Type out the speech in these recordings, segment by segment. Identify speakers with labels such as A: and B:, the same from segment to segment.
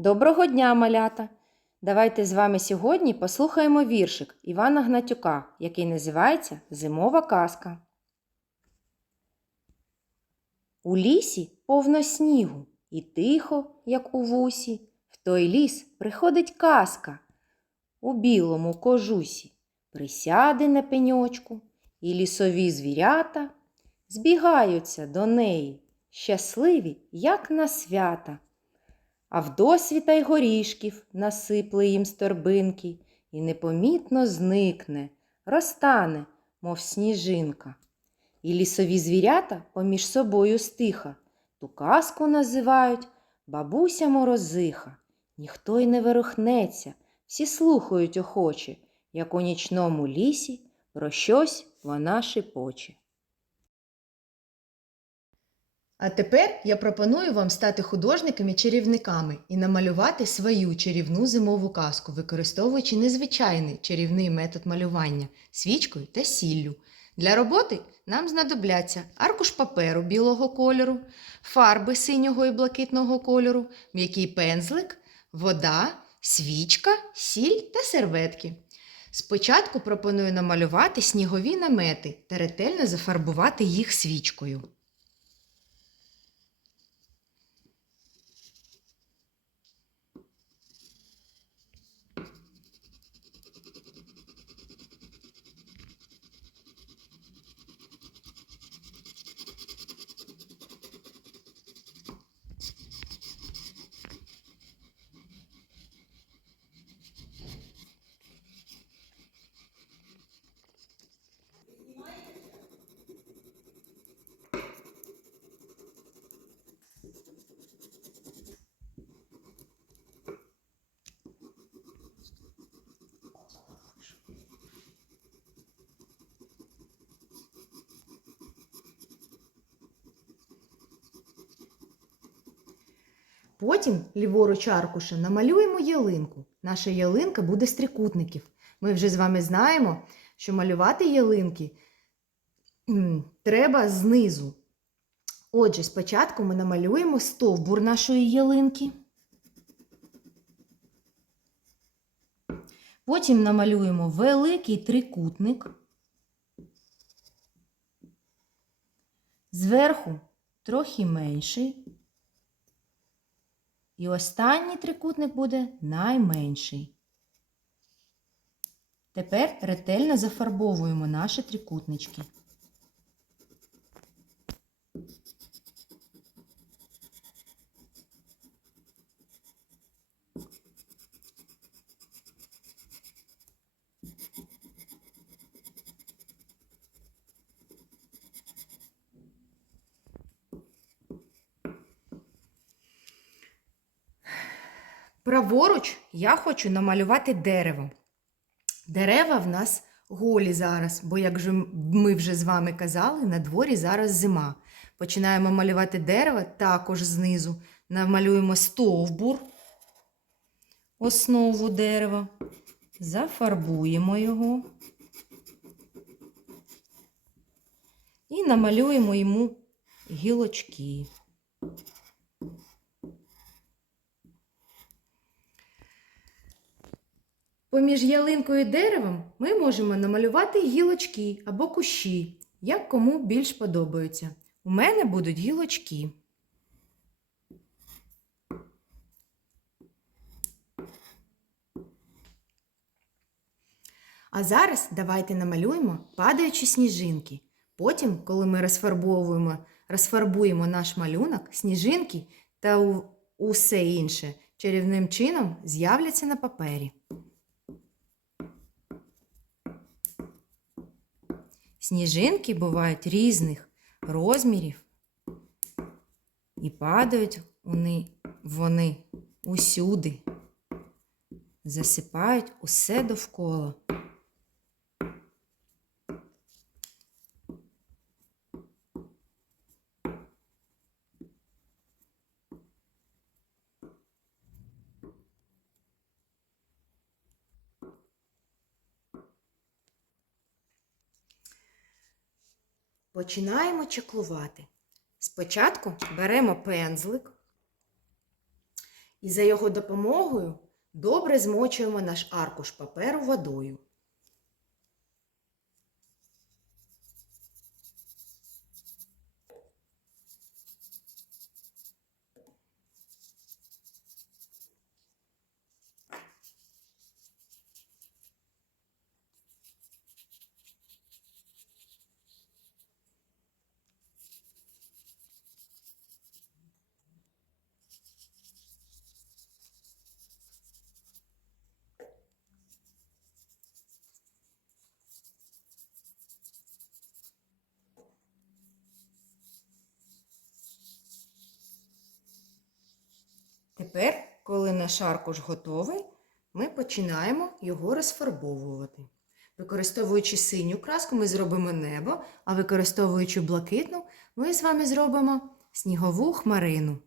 A: Доброго дня, малята! Давайте з вами сьогодні послухаємо віршик Івана Гнатюка, який називається Зимова казка. У лісі повно снігу, і тихо, як у вусі, в той ліс приходить казка у білому кожусі, присяде на пеньочку, і лісові звірята збігаються до неї, щасливі, як на свята. А в досвіта й горішків насипли їм з торбинки, і непомітно зникне, розтане, мов сніжинка. І лісові звірята поміж собою стиха, ту казку називають бабуся морозиха. Ніхто й не ворухнеться, всі слухають охоче, як у нічному лісі про щось вона шепоче.
B: А тепер я пропоную вам стати художниками-чарівниками і намалювати свою чарівну зимову казку, використовуючи незвичайний чарівний метод малювання свічкою та сіллю. Для роботи нам знадобляться аркуш паперу білого кольору, фарби синього і блакитного кольору, м'який пензлик, вода, свічка, сіль та серветки. Спочатку пропоную намалювати снігові намети та ретельно зафарбувати їх свічкою. Потім ліворуч аркуша намалюємо ялинку. Наша ялинка буде з трикутників. Ми вже з вами знаємо, що малювати ялинки треба знизу. Отже, спочатку ми намалюємо стовбур нашої ялинки. Потім намалюємо великий трикутник. Зверху трохи менший. І останній трикутник буде найменший. Тепер ретельно зафарбовуємо наші трикутнички. Праворуч я хочу намалювати дерево. Дерева в нас голі зараз, бо, як же ми вже з вами казали, на дворі зараз зима. Починаємо малювати дерево також знизу. Намалюємо стовбур, основу дерева, зафарбуємо його і намалюємо йому гілочки. Поміж ялинкою і деревом ми можемо намалювати гілочки або кущі, як кому більш подобаються. У мене будуть гілочки. А зараз давайте намалюємо падаючі сніжинки. Потім, коли ми розфарбовуємо, розфарбуємо наш малюнок, сніжинки та усе інше чарівним чином з'являться на папері. Сніжинки бувають різних розмірів і падають вони, усюди, засипають усе довкола. Починаємо чаклувати. Спочатку беремо пензлик І за його допомогою добре змочуємо наш аркуш паперу водою. Тепер, коли наш аркуш готовий, ми починаємо його розфарбовувати. Використовуючи синю краску, ми зробимо небо, а використовуючи блакитну, ми з вами зробимо снігову хмарину.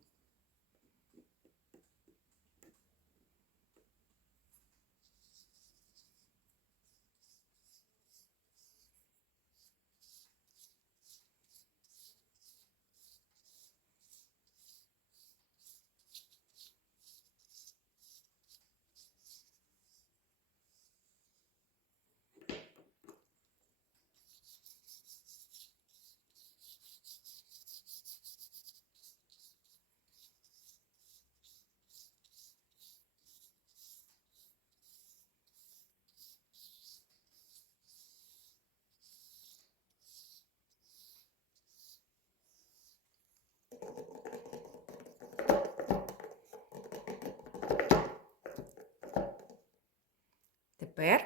B: Тепер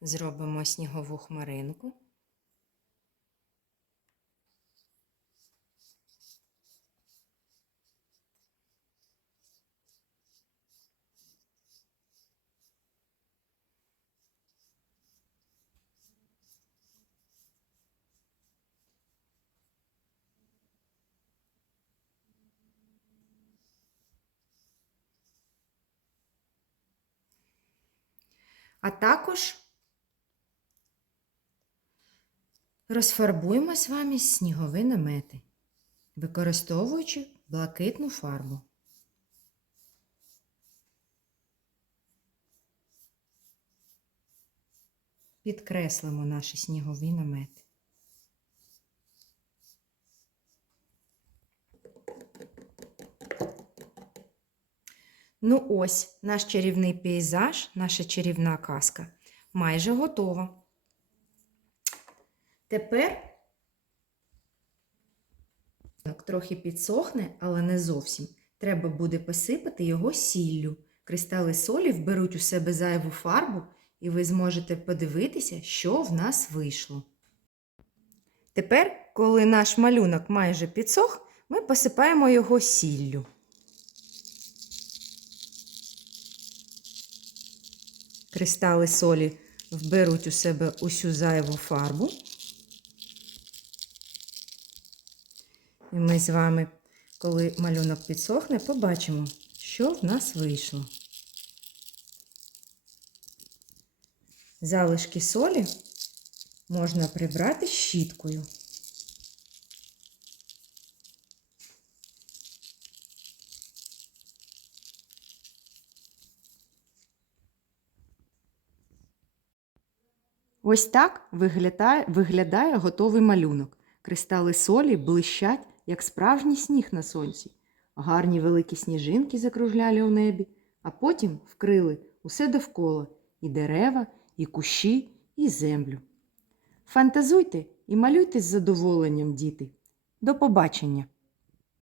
B: зробимо снігову хмаринку. А також розфарбуємо з вами снігові намети, використовуючи блакитну фарбу. Підкреслимо наші снігові намети. Ну ось наш чарівний пейзаж, наша чарівна казка майже готова. Тепер трохи підсохне, але не зовсім. Треба буде посипати його сіллю. Кристали солі вберуть у себе зайву фарбу, і ви зможете подивитися, що в нас вийшло. Тепер, коли наш малюнок майже підсох, ми посипаємо його сіллю. Кристали солі вберуть у себе усю зайву фарбу. І ми з вами, коли малюнок підсохне, побачимо, що в нас вийшло. Залишки солі можна прибрати щіткою. Ось так виглядає, виглядає готовий малюнок. Кристали солі блищать, як справжній сніг на сонці. Гарні великі сніжинки закружляли у небі, а потім вкрили усе довкола і дерева, і кущі, і землю. Фантазуйте і малюйте з задоволенням, діти. До побачення!